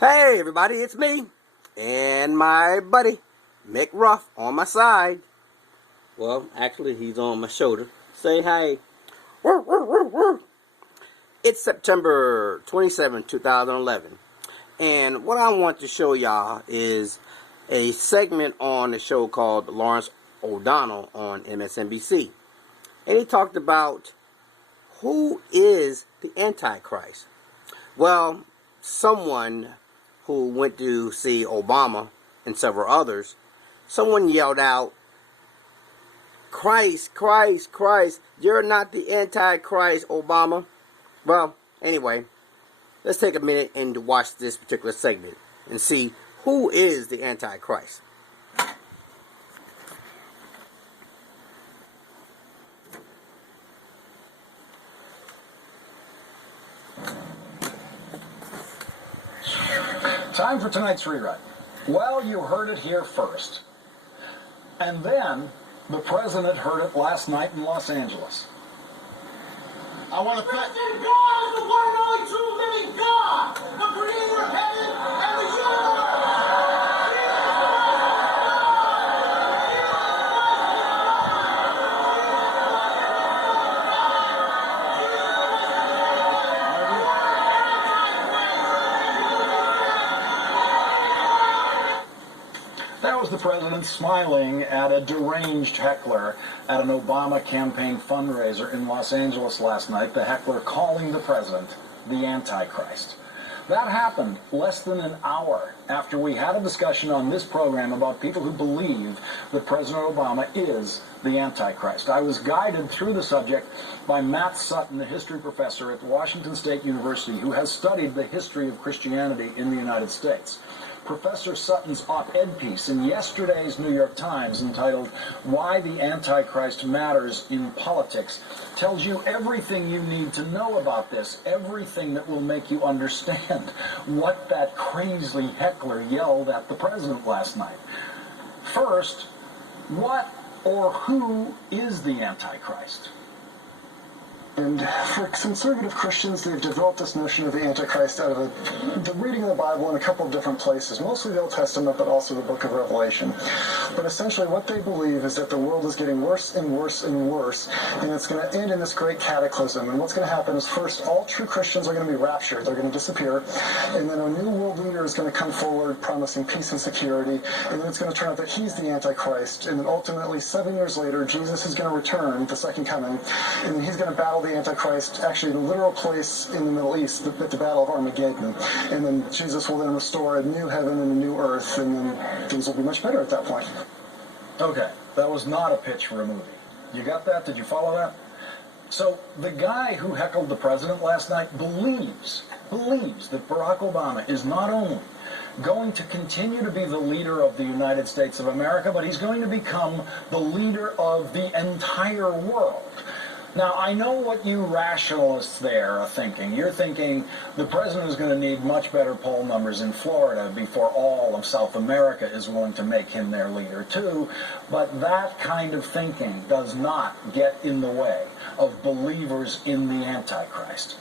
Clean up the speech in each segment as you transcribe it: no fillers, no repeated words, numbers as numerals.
Hey everybody, it's me and my buddy Mcruff on my side. Well, actually he's on my shoulder. Say hi. It's September 27, 2011. And what I want to show y'all is a segment on the show called Lawrence O'Donnell on Msnbc. And he talked about who is the Antichrist. Well, someone who went to see Obama and several others, someone yelled out, Christ, Christ, Christ, you're not the Antichrist, Obama. Well, anyway, let's take a minute and watch this particular segment and see who is the Antichrist. Time for tonight's rewrite. Well, you heard it here first. And then, the president heard it last night in Los Angeles. I want to thank God, the one and only true living God, the creator of heaven and the universe. That was the president smiling at a deranged heckler at an Obama campaign fundraiser in Los Angeles last night, the heckler calling the president the Antichrist. That happened less than an hour after we had a discussion on this program about people who believe that President Obama is the Antichrist. I was guided through the subject by Matt Sutton, the history professor at Washington State University, who has studied the history of Christianity in the United States. Professor Sutton's op-ed piece in yesterday's New York Times entitled Why the Antichrist Matters in Politics tells you everything you need to know about this, everything that will make you understand what that crazy heckler yelled at the president last night. First, what or who is the Antichrist? And for conservative Christians, they've developed this notion of the Antichrist out of the reading of the Bible in a couple of different places, mostly the Old Testament, but also the book of Revelation. But essentially what they believe is that the world is getting worse and worse and worse, and it's going to end in this great cataclysm. And what's going to happen is, first, all true Christians are going to be raptured. They're going to disappear, and then a new world leader is going to come forward promising peace and security, and then it's going to turn out that he's the Antichrist. And then ultimately, 7 years later, Jesus is going to return, the second coming, and then he's going to battle the Antichrist, actually the literal place in the Middle East, at the Battle of Armageddon. And then Jesus will then restore a new heaven and a new earth, and then things will be much better at that point. Okay, that was not a pitch for a movie. You got that? Did you follow that? So the guy who heckled the president last night believes that Barack Obama is not only going to continue to be the leader of the United States of America, but he's going to become the leader of the entire world. Now, I know what you rationalists there are thinking. You're thinking the president is going to need much better poll numbers in Florida before all of South America is willing to make him their leader too. But that kind of thinking does not get in the way of believers in the Antichrist.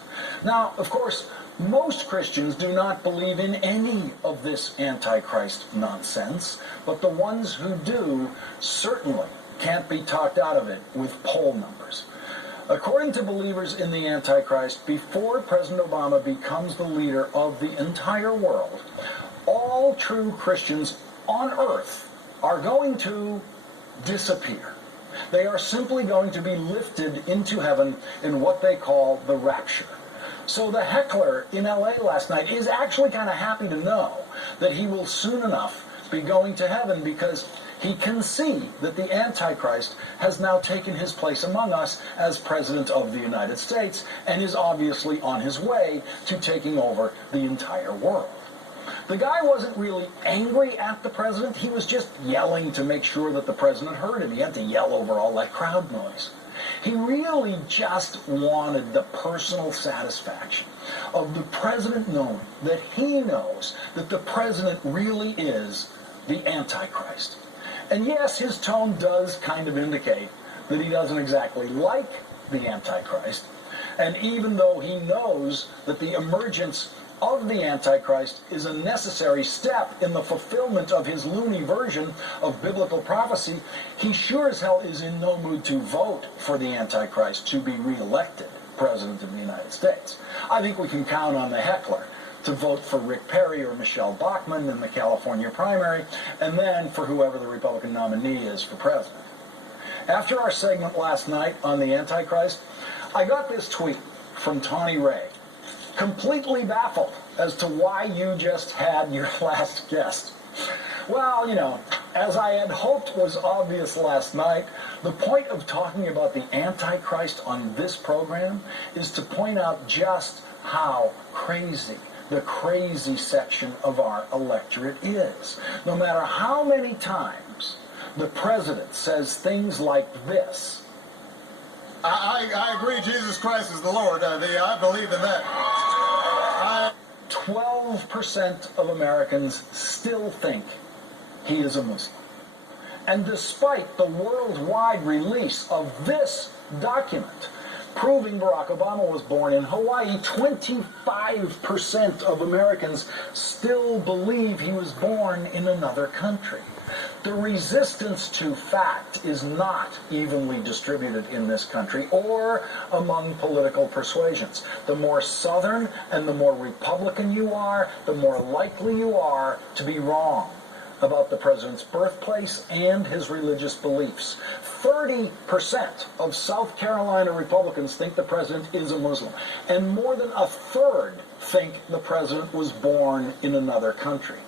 Now, of course, most Christians do not believe in any of this Antichrist nonsense, but the ones who do certainly can't be talked out of it with poll numbers. According to believers in the Antichrist, before President Obama becomes the leader of the entire world, all true Christians on earth are going to disappear. They are simply going to be lifted into heaven in what they call the rapture. So the heckler in LA last night is actually kind of happy to know that he will soon enough be going to heaven, because he can see that the Antichrist has now taken his place among us as President of the United States and is obviously on his way to taking over the entire world. The guy wasn't really angry at the president. He was just yelling to make sure that the president heard him. He had to yell over all that crowd noise. He really just wanted the personal satisfaction of the president knowing that he knows that the president really is the Antichrist. And yes, his tone does kind of indicate that he doesn't exactly like the Antichrist. And even though he knows that the emergence of the Antichrist is a necessary step in the fulfillment of his loony version of biblical prophecy, he sure as hell is in no mood to vote for the Antichrist to be reelected President of the United States. I think we can count on the heckler to vote for Rick Perry or Michelle Bachmann in the California primary, and then for whoever the Republican nominee is for president. After our segment last night on the Antichrist, I got this tweet from Tawny Ray, completely baffled as to why you just had your last guest. Well, you know, as I had hoped was obvious last night, the point of talking about the Antichrist on this program is to point out just how crazy the crazy section of our electorate is. No matter how many times the president says things like this. I agree Jesus Christ is the Lord. I believe in that. 12% of Americans still think he is a Muslim. And despite the worldwide release of this document proving Barack Obama was born in Hawaii, 25% of Americans still believe he was born in another country. The resistance to fact is not evenly distributed in this country or among political persuasions. The more Southern and the more Republican you are, the more likely you are to be wrong about the president's birthplace and his religious beliefs. 30% of South Carolina Republicans think the president is a Muslim, and more than a third think the president was born in another country.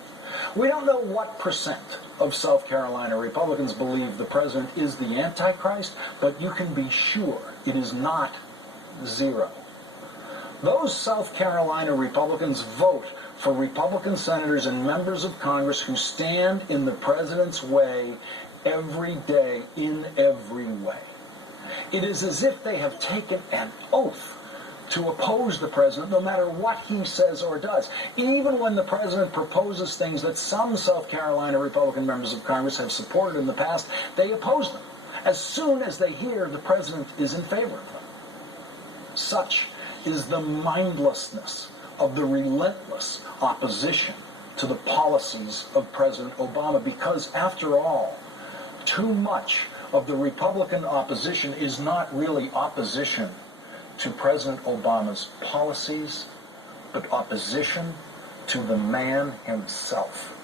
We don't know what percent of South Carolina Republicans believe the president is the Antichrist, but you can be sure it is not zero. Those South Carolina Republicans vote for Republican senators and members of Congress who stand in the president's way every day in every way. It is as if they have taken an oath to oppose the president no matter what he says or does. Even when the president proposes things that some South Carolina Republican members of Congress have supported in the past, they oppose them as soon as they hear the president is in favor of them. Such is the mindlessness of the relentless opposition to the policies of President Obama, because after all, too much of the Republican opposition is not really opposition to President Obama's policies, but opposition to the man himself.